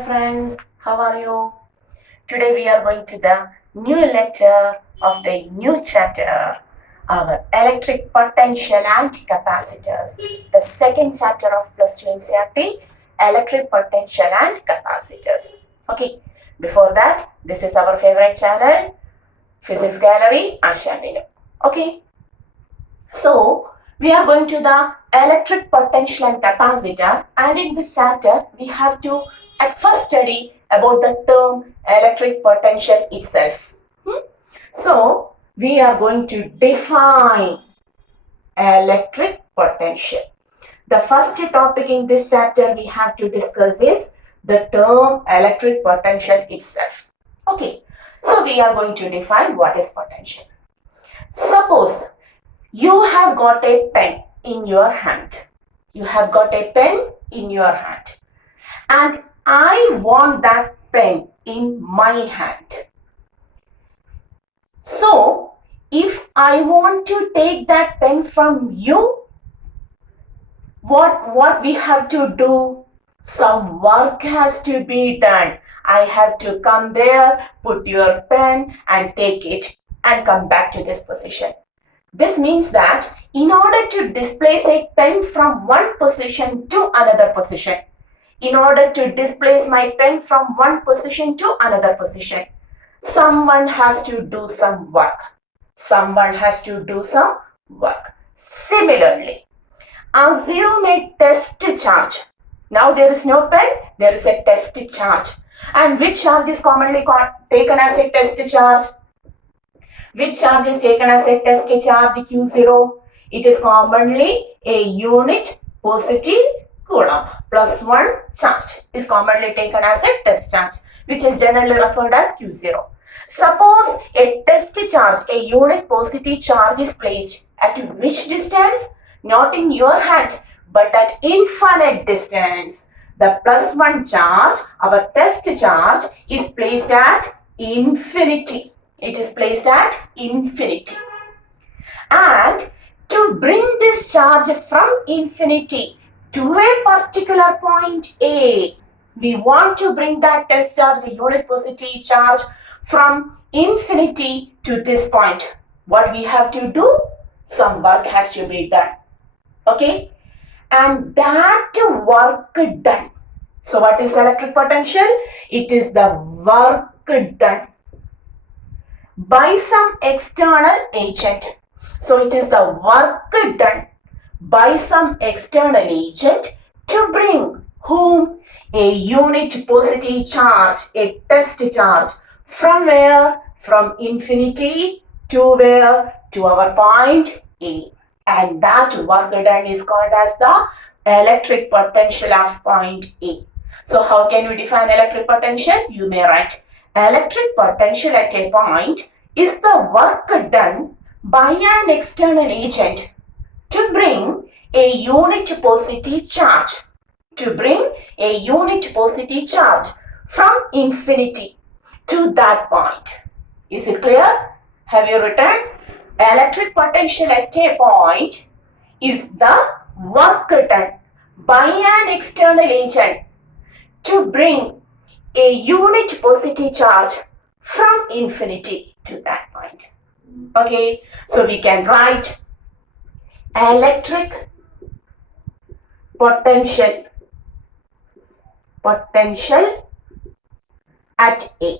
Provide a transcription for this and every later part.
Hi friends, how are you? Today we are going to the new lecture of the new chapter, our electric potential and capacitors. The second chapter of plus 2 NCERT, electric potential and capacitors. Okay, before that, this is our favorite channel, Physics Gallery, Ashamino. Okay, so we are going to the electric potential and capacitor, and in this chapter we have to at first study about the term electric potential itself. So we are going to define electric potential. The first topic in this chapter we have to discuss is the term electric potential itself. Okay, so we are going to define what is potential. Suppose you have got a pen in your hand. You have got a pen in your hand. And I want that pen in my hand. So, if I want to take that pen from you, what we have to do? Some work has to be done. I have to come there, put your pen and take it and come back to this position. This means that in order to displace a pen from one position to another position, in order to displace my pen from one position to another position, someone has to do some work. Someone has to do some work. Similarly, assume a test charge. Now there is no pen, there is a test charge. And which charge is commonly taken as a test charge? Which charge is taken as a test charge Q0? It is commonly a unit positive coulomb. Plus 1 charge is commonly taken as a test charge, which is generally referred as Q0. Suppose a test charge, a unit positive charge is placed at which distance? Not in your hand, but at infinite distance. The plus 1 charge, our test charge, is placed at infinity. It is placed at infinity. And to bring this charge from infinity to a particular point A, we want to bring that test charge, the unit positive charge, from infinity to this point. What we have to do? Some work has to be done. Okay? And that work done. So what is electric potential? It is the work done by some external agent. So it is the work done by some external agent to bring whom? A unit positive charge, a test charge. From where? From infinity to where? To our point A. And that work done is called as the electric potential of point A. So how can we define electric potential? You may write electric potential at a point is the work done by an external agent to bring a unit positive charge. To bring a unit positive charge from infinity to that point. Is it clear? Have you written? Electric potential at a point is the work done by an external agent to bring a unit positive charge from infinity to that point. Okay, so we can write electric potential at A,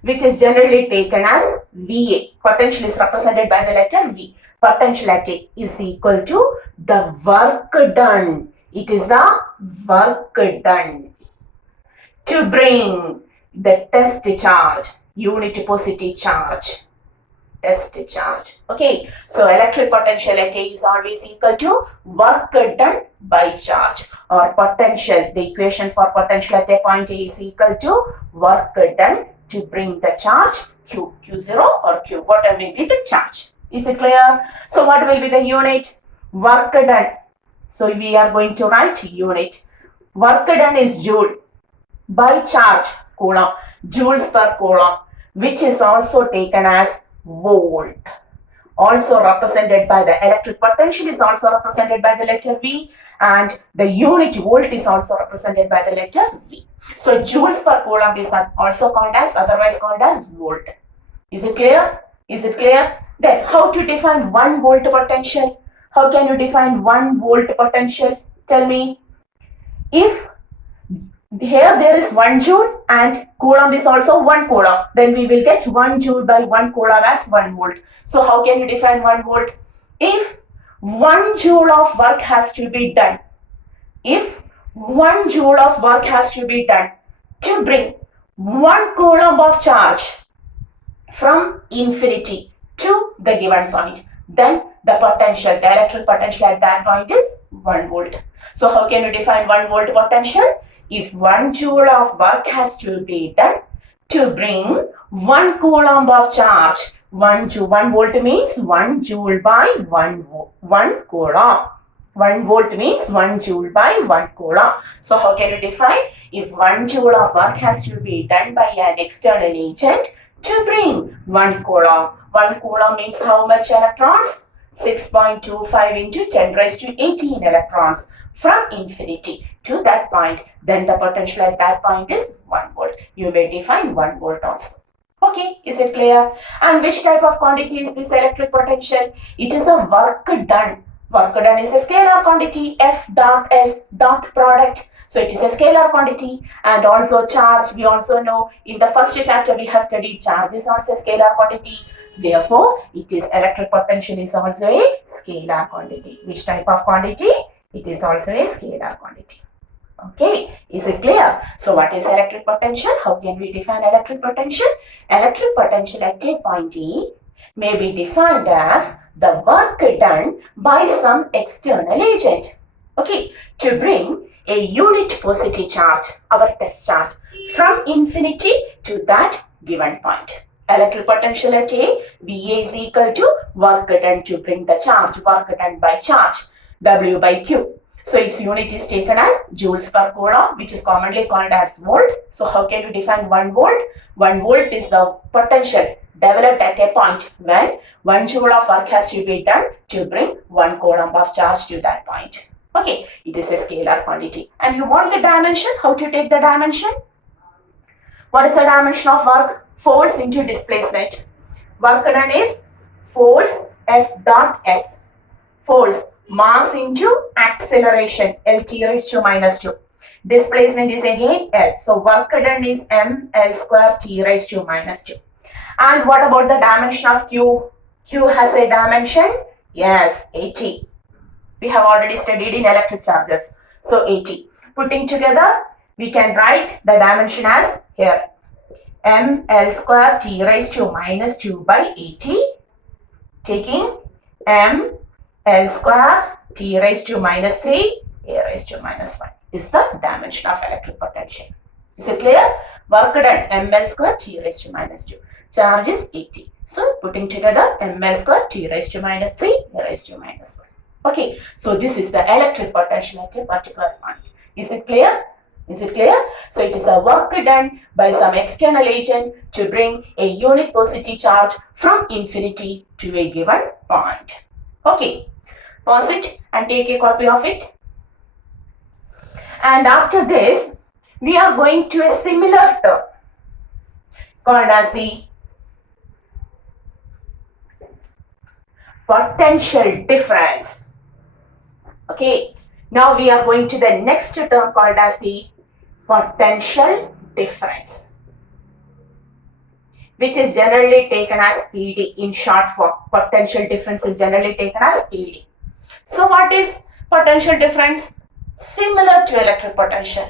which is generally taken as VA. Potential is represented by the letter V. Potential at A is equal to the work done. It is the work done to bring the test charge, unit positive charge, test charge. Okay, so electric potential at A is always equal to work done by charge, or potential. The equation for potential at a point A is equal to work done to bring the charge Q0 or Q, whatever may be the charge. Is it clear? So what will be the unit? Work done. So we are going to write unit. Work done is joule by charge, coulomb, joules per coulomb, which is also taken as volt. Also represented by the electric potential is also represented by the letter V, and the unit volt is also represented by the letter V. So joules per coulomb is also called as, otherwise called as volt. Is it clear? Is it clear? Then how to define 1 volt potential? How can you define 1 volt potential? Tell me. If here there is 1 joule and coulomb is also 1 coulomb, then we will get 1 joule by 1 coulomb as 1 volt. So how can you define 1 volt? If 1 joule of work has to be done, if 1 joule of work has to be done to bring 1 coulomb of charge from infinity to the given point, then the potential, the electric potential at that point is 1 volt. So how can you define 1 volt potential? If 1 joule of work has to be done to bring 1 coulomb of charge, 1 volt means 1 joule by 1 coulomb. 1 volt means 1 joule by 1 coulomb. So how can you define? If 1 joule of work has to be done by an external agent to bring 1 coulomb. 1 coulomb means how much electrons? 6.25 into 10 raised to 18 electrons from infinity to that point. Then the potential at that point is 1 volt. You may define 1 volt also. Okay, is it clear? And which type of quantity is this electric potential? It is the work done. Work done is a scalar quantity, F dot S dot product. So it is a scalar quantity. And also charge, we also know in the first chapter we have studied charge is also a scalar quantity. Therefore, it is electric potential is also a scalar quantity. Which type of quantity? It is also a scalar quantity. Okay, is it clear? So what is electric potential? How can we define electric potential? Electric potential at a point E may be defined as the work done by some external agent. Okay, to bring a unit positive charge, our test charge, from infinity to that given point. Electric potential at A, VA is equal to work done to bring the charge, work done by charge, W by Q. So its unit is taken as joules per coulomb, which is commonly called as volt. So how can you define 1 volt? 1 volt is the potential developed at a point when 1 joule of work has to be done to bring 1 coulomb of charge to that point. Okay, it is a scalar quantity. And you want the dimension? How to take the dimension? What is the dimension of work? Force into displacement. Work done is force F dot S. Force, mass into acceleration, LT raised to minus 2. Displacement is again L. So work done is mL square T raised to minus 2. And what about the dimension of Q? Q has a dimension? Yes, 80. We have already studied in electric charges. So 80. Putting together, we can write the dimension as here. mL square T raised to minus 2 by 80. Taking mL square T raised to minus 3 A raised to minus 1 is the dimension of electric potential. Is it clear? Work done mL square T raised to minus 2. Charge is 80. So putting together mL square T raised to minus 3 A raised to minus 1. Okay, so this is the electric potential at a particular point. Is it clear? Is it clear? So it is a work done by some external agent to bring a unit positive charge from infinity to a given point. Okay, pause it and take a copy of it. And after this, we are going to a similar term called as the potential difference. Okay, now we are going to the next term called as the potential difference, which is generally taken as PD in short form. Potential difference is generally taken as PD. So what is potential difference? Similar to electric potential.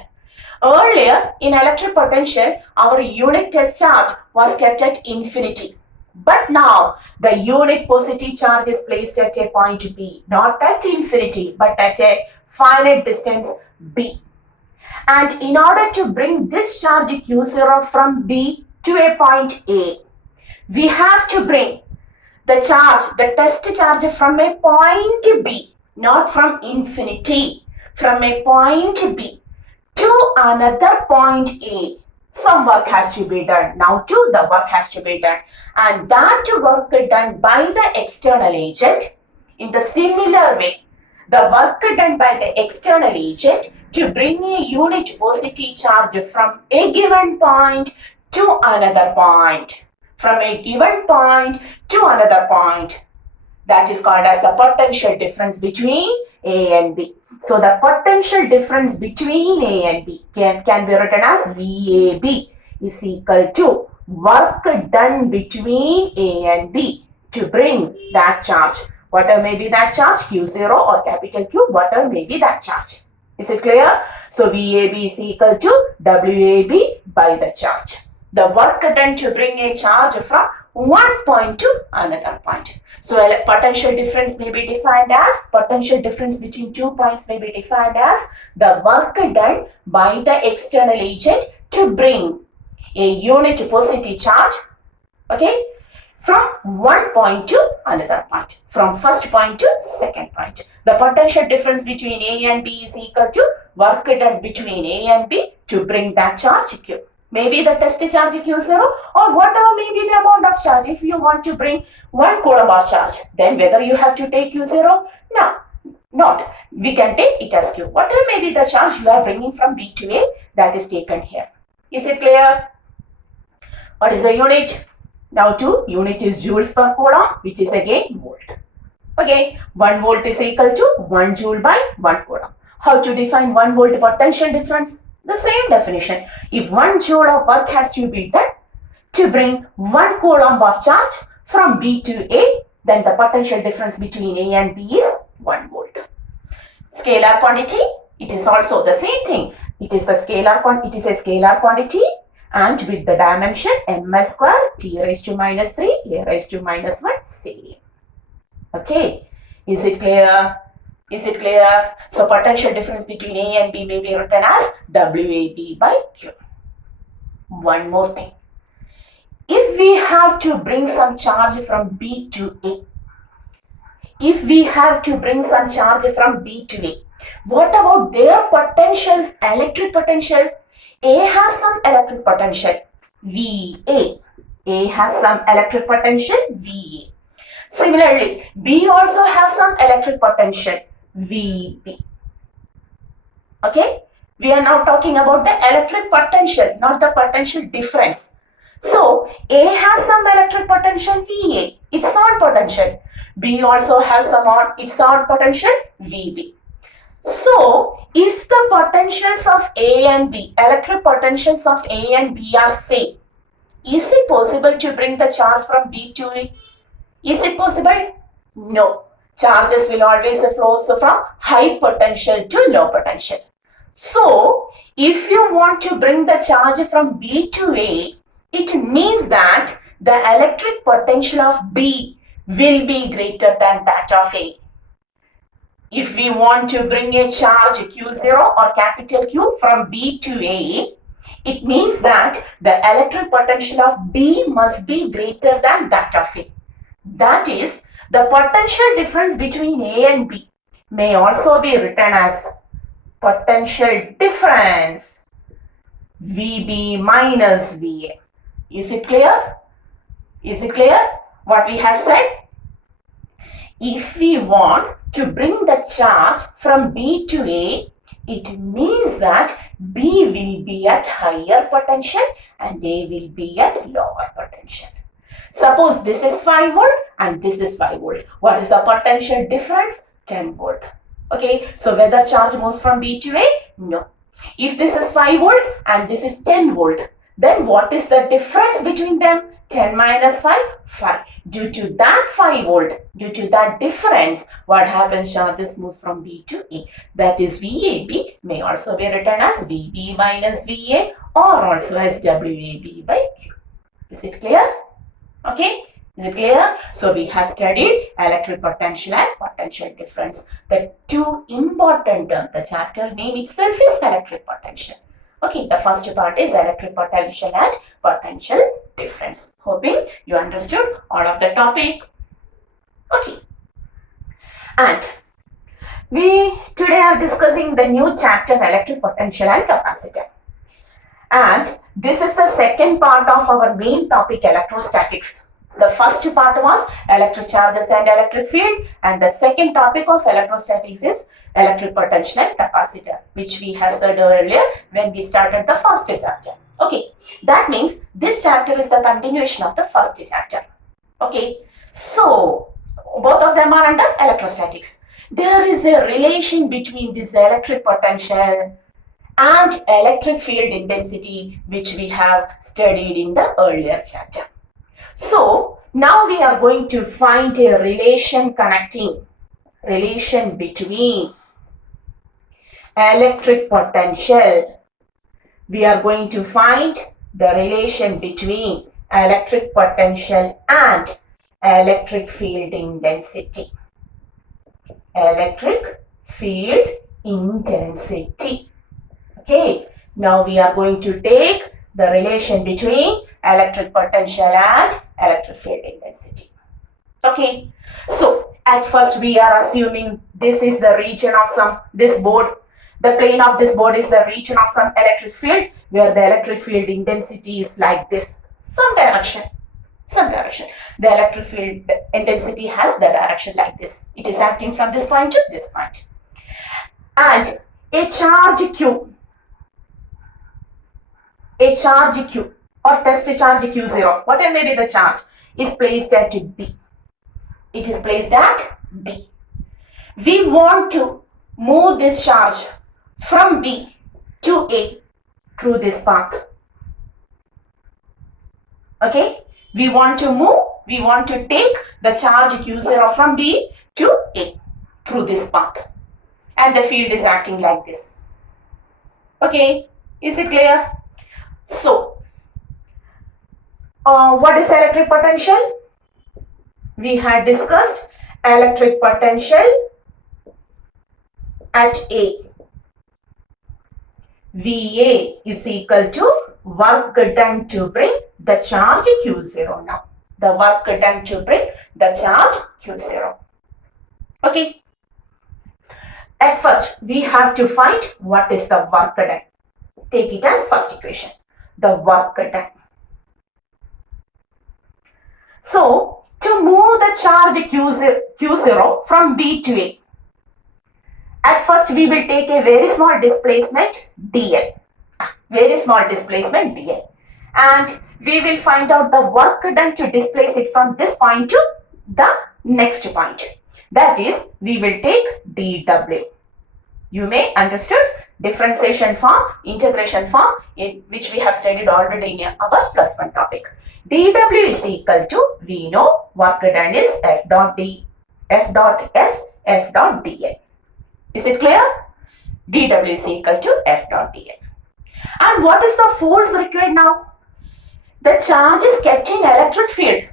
Earlier in electric potential, our unit test charge was kept at infinity. But now the unit positive charge is placed at a point B, not at infinity, but at a finite distance B. And in order to bring this charge Q0 from B to a point A, we have to bring the charge, the test charge from a point B, not from infinity, from a point B to another point A. Some work has to be done. Now too the work has to be done. And that work done by the external agent in the similar way. the work done by the external agent to bring a unit velocity charge from a given point to another point. From a given point to another point. That is called as the potential difference between A and B. So the potential difference between A and B can be written as VAB is equal to work done between A and B to bring that charge. Whatever may be that charge, Q0 or capital Q, whatever may be that charge. Is it clear? So VAB is equal to WAB by the charge. The work done to bring a charge from one point to another point. So a potential difference may be defined as, potential difference between 2 points may be defined as the work done by the external agent to bring a unit velocity charge, okay, from one point to another point, from first point to second point. The potential difference between A and B is equal to work done between A and B to bring that charge Q. Maybe the test charge Q0 or whatever may be the amount of charge. If you want to bring 1 coulomb of charge, then whether you have to take Q0? No, not. We can take it as Q. Whatever may be the charge you are bringing from B to A, that is taken here. Is it clear? What is the unit? Now to unit is joules per coulomb, which is again volt. Okay, 1 volt is equal to 1 joule by 1 coulomb. How to define 1 volt potential difference? The same definition. If 1 joule of work has to be done to bring 1 coulomb of charge from B to A, then the potential difference between A and B is 1 volt. Scalar quantity, it is also the same thing. It is a scalar quantity and with the dimension ml square t raised to minus 3 a raised to minus 1 same. Okay, is it clear? Is it clear? So potential difference between A and B may be written as WAB by Q. One more thing. If we have to bring some charge from B to A, what about their potentials, electric potential? A has some electric potential, VA. A has some electric potential, VA. Similarly, B also has some electric potential, VB. Okay, we are now talking about the electric potential, not the potential difference. So, A has some electric potential, VA, its own potential. B also has its own potential, VB. So, if the potentials of A and B, electric potentials of A and B are same, is it possible to bring the charge from B to A? Is it possible? No. Charges will always flow from high potential to low potential. So, if you want to bring the charge from B to A, it means that the electric potential of B will be greater than that of A. If we want to bring a charge Q0 or capital Q from B to A, it means that the electric potential of B must be greater than that of A. That is, the potential difference between A and B may also be written as potential difference VB minus VA. Is it clear? Is it clear what we have said? If we want to bring the charge from B to A, it means that B will be at higher potential and A will be at lower potential. Suppose this is 5 volt and this is 5 volt. What is the potential difference? 10 volt. Okay, so whether charge moves from B to A? No. If this is 5 volt and this is 10 volt, then what is the difference between them? 10 minus 5, 5. Due to that 5 volt, due to that difference, what happens? Charges moves from B to A. That is VAB may also be written as VB minus VA or also as WAB by Q. Is it clear? Okay, is it clear? So we have studied electric potential and potential difference. The two important terms, the chapter name itself is electric potential. Okay, the first part is electric potential and potential difference. Hoping you understood all of the topic. Okay, and we today are discussing the new chapter electric potential and capacitor. And this is the second part of our main topic electrostatics. The first part was electric charges and electric field, and the second topic of electrostatics is electric potential and capacitor, which we have studied earlier when we started the first chapter. Okay, that means this chapter is the continuation of the first chapter. Okay, so both of them are under electrostatics. There is a relation between this electric potential and electric field intensity, which we have studied in the earlier chapter. So now we are going to find a relation between electric potential. We are going to find the relation between electric potential and electric field intensity. Electric field intensity. Okay, now we are going to take the relation between electric potential and electric field intensity. Okay, so at first we are assuming this is the region of this board. The plane of this board is the region of some electric field where the electric field intensity is like this, some direction. The electric field intensity has the direction like this. It is acting from this point to this point. And a charge Q or test charge Q0, whatever may be the charge, is placed at B. It is placed at B. We want to move this charge from B to A through this path. Okay, we want to take the charge Q0 from B to A through this path. And the field is acting like this. Okay, is it clear? So, what is electric potential? We had discussed electric potential at A. VA is equal to work done to bring the charge Q0 now. The work done to bring the charge Q0. Okay. At first, we have to find what is the work done. Take it as first equation. The work done. So, to move the charge Q0 from B to A, at first we will take a very small displacement dl. And we will find out the work done to displace it from this point to the next point. That is, we will take dw. You may understood differentiation form, integration form, which we have studied already in our plus one topic. dw is equal to, we know work done is F dot S, F dot dl. Is it clear? dw is equal to F dot dl. And what is the force required now? The charge is kept in electric field.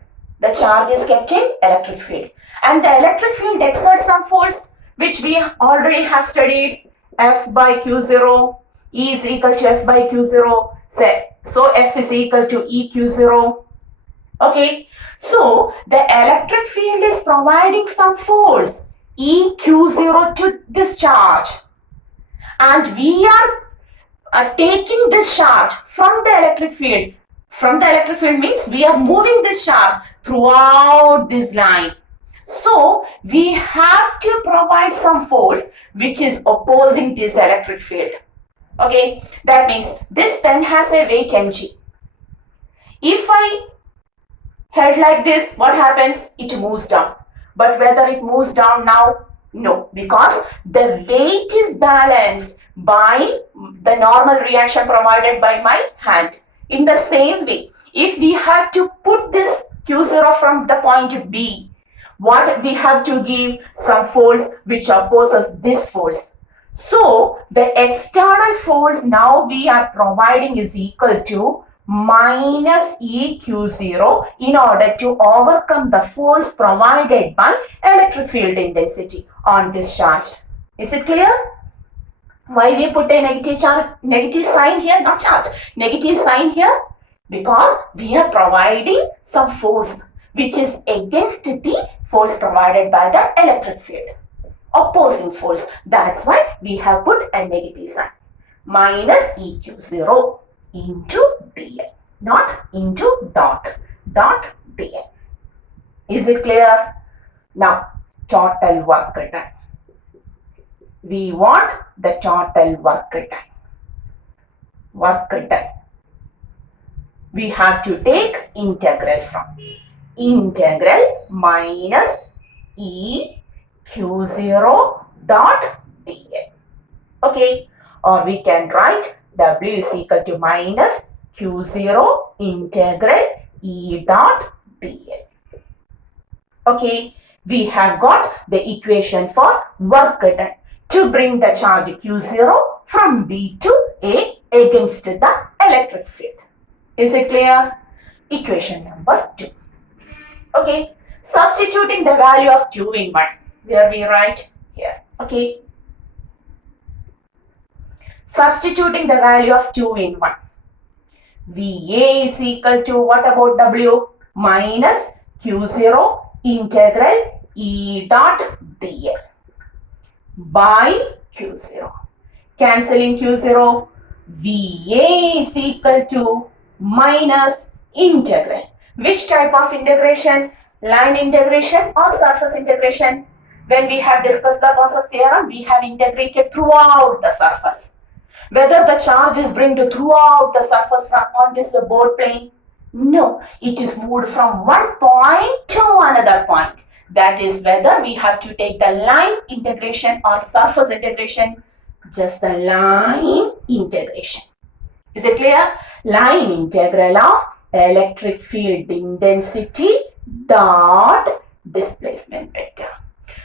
And the electric field exerts some force, which we already have studied. F by Q0, E is equal to F by Q0. So F is equal to EQ0. Okay. So the electric field is providing some force, EQ0, to this charge. And we are taking this charge from the electric field. From the electric field means we are moving this charge throughout this line. So we have to provide some force which is opposing this electric field. Okay, that means this pen has a weight mg. If I held like this, what happens? It moves down. But whether it moves down now? No, because the weight is balanced by the normal reaction provided by my hand. In the same way, if we have to put this Q0 from the point B, what we have to give? Some force which opposes this force. So the external force now we are providing is equal to minus EQ0 in order to overcome the force provided by electric field intensity on this charge. Is it clear? Why we put a negative sign here, not charge, negative sign here? Because we are providing some force which is against the force provided by the electric field. Opposing force. That's why we have put a negative sign. Minus EQ0 into dl, not into dot dl. Is it clear? Now, total work done. We want the total work done. Work done. We have to take integral from integral minus E Q0 dot dl. Okay, or we can write W is equal to minus Q0 integral E dot dl. Okay, we have got the equation for work done to bring the charge Q0 from B to A against the electric field. Is it clear? Equation number 2. Okay, substituting the value of 2 in 1. Where we write here. Okay, substituting the value of 2 in 1. VA is equal to what about W? Minus Q0 integral E dot dl by Q0. Cancelling Q0, VA is equal to minus integral. Which type of integration? Line integration or surface integration? When we have discussed the Gauss's theorem, we have integrated throughout the surface. Whether the charge is bring throughout the surface on this board plane? No, it is moved from one point to another point. That is whether we have to take the line integration or surface integration. Just the line integration. Is it clear? Line integral of electric field intensity dot displacement vector.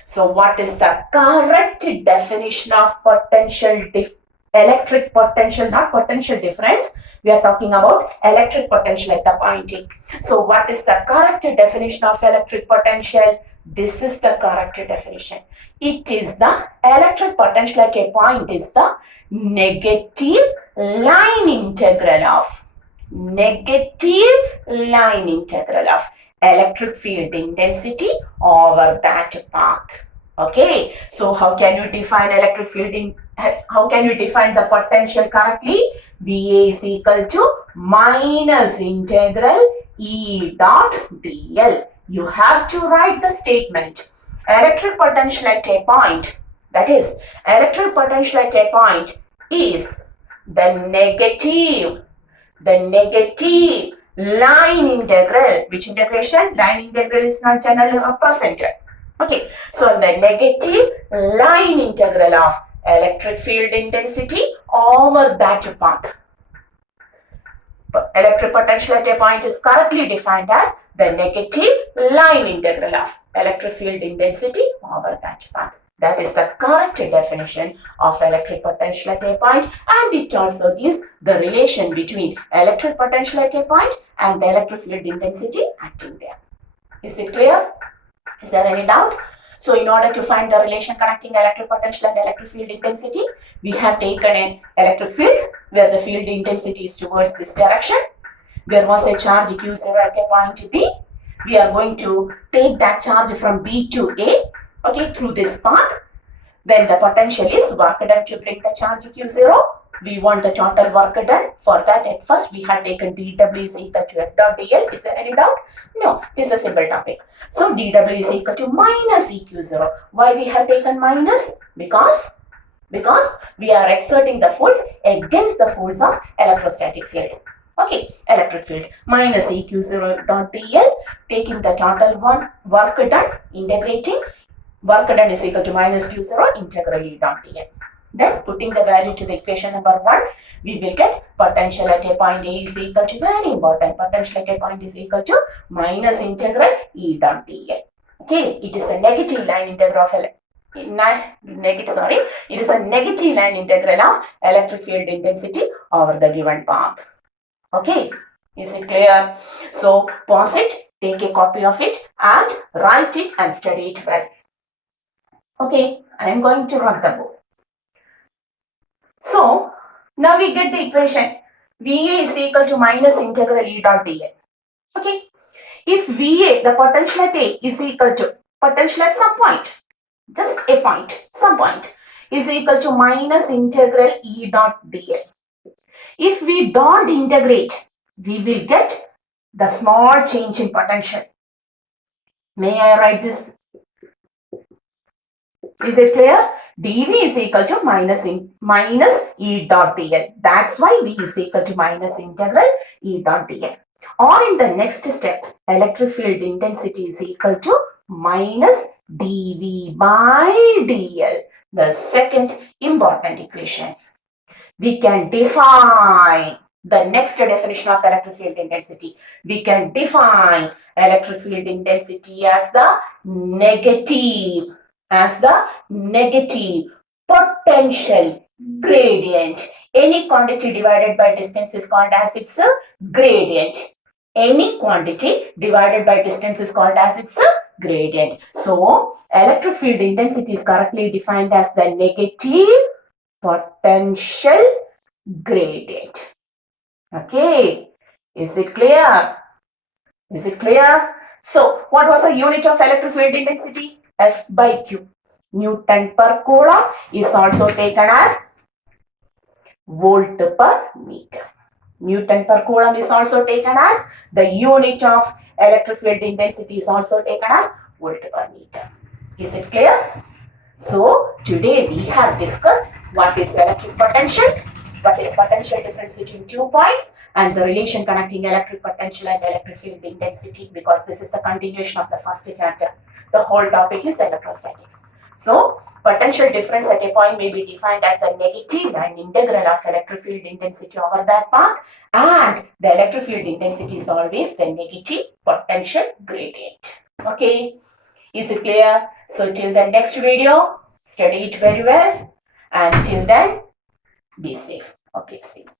So what is the correct definition of electric potential, not potential difference? We are talking about electric potential at the point A. So what is the correct definition of electric potential? This is the correct definition. It is the electric potential at a point is the negative line integral of electric field intensity over that path. Okay, so how can you define electric field how can you define the potential correctly? VA is equal to minus integral E dot dl. You have to write the statement. Electric potential at a point, that is, electric potential at a point is the negative line integral. Which integration? Line integral is not generally represented. Okay, so the negative line integral of electric field intensity over that path. Electric potential at a point is correctly defined as the negative line integral of electric field intensity over that path. That is the correct definition of electric potential at a point, and it also gives the relation between electric potential at a point and the electric field intensity at 2 there. Is it clear? Is there any doubt? So in order to find the relation connecting electric potential and electric field intensity, we have taken an electric field where the field intensity is towards this direction. There was a charge Q0 at a point B. We are going to take that charge from B to A, okay, through this path. Then the potential is work done to bring the charge Q0. We want the total work done. For that, at first we had taken dW is equal to F dot dl. Is there any doubt? No, this is a simple topic. So dW is equal to minus EQ0. Why we have taken minus? Because we are exerting the force against the force of electrostatic field. Okay, electric field minus EQ0 dot dl, taking the total work done, integrating. Work done is equal to minus Q0 integral E dot dl. Then putting the value to the equation number 1, we will get potential at a point A is equal to, very important, potential at a point is equal to minus integral E dot dl. Okay, it is the negative line integral of it is the negative line integral of electric field intensity over the given path. Okay, is it clear? So pause it, take a copy of it and write it and study it well. Okay, I am going to run the board. So now we get the equation VA is equal to minus integral E dot dl. Okay, if VA, the potential at A, is equal to potential at some point, just a point, some point, is equal to minus integral E dot dl. If we don't integrate, we will get the small change in potential. May I write this? Is it clear? dV is equal to minus E dot dl. That's why V is equal to minus integral E dot dl. Or in the next step, electric field intensity is equal to minus dV by dl. The second important equation. We can define the next definition of electric field intensity. We can define electric field intensity as the negative potential gradient. Any quantity divided by distance is called as its gradient. Any quantity divided by distance is called as its gradient. So, electric field intensity is correctly defined as the negative potential gradient. Okay, is it clear? Is it clear? So, what was the unit of electric field intensity? F by Q. Newton per coulomb is also taken as volt per meter. Newton per coulomb is also taken as the unit of electric field intensity is also taken as volt per meter. Is it clear? So, today we have discussed what is electric potential, what is potential difference between 2 points, and the relation connecting electric potential and electric field intensity, because this is the continuation of the first chapter. The whole topic is electrostatics. So, potential difference at a point may be defined as the negative and integral of electric field intensity over that path, and the electric field intensity is always the negative potential gradient. Okay. Is it clear? So till the next video, study it very well, and till then, be safe. Okay, see you.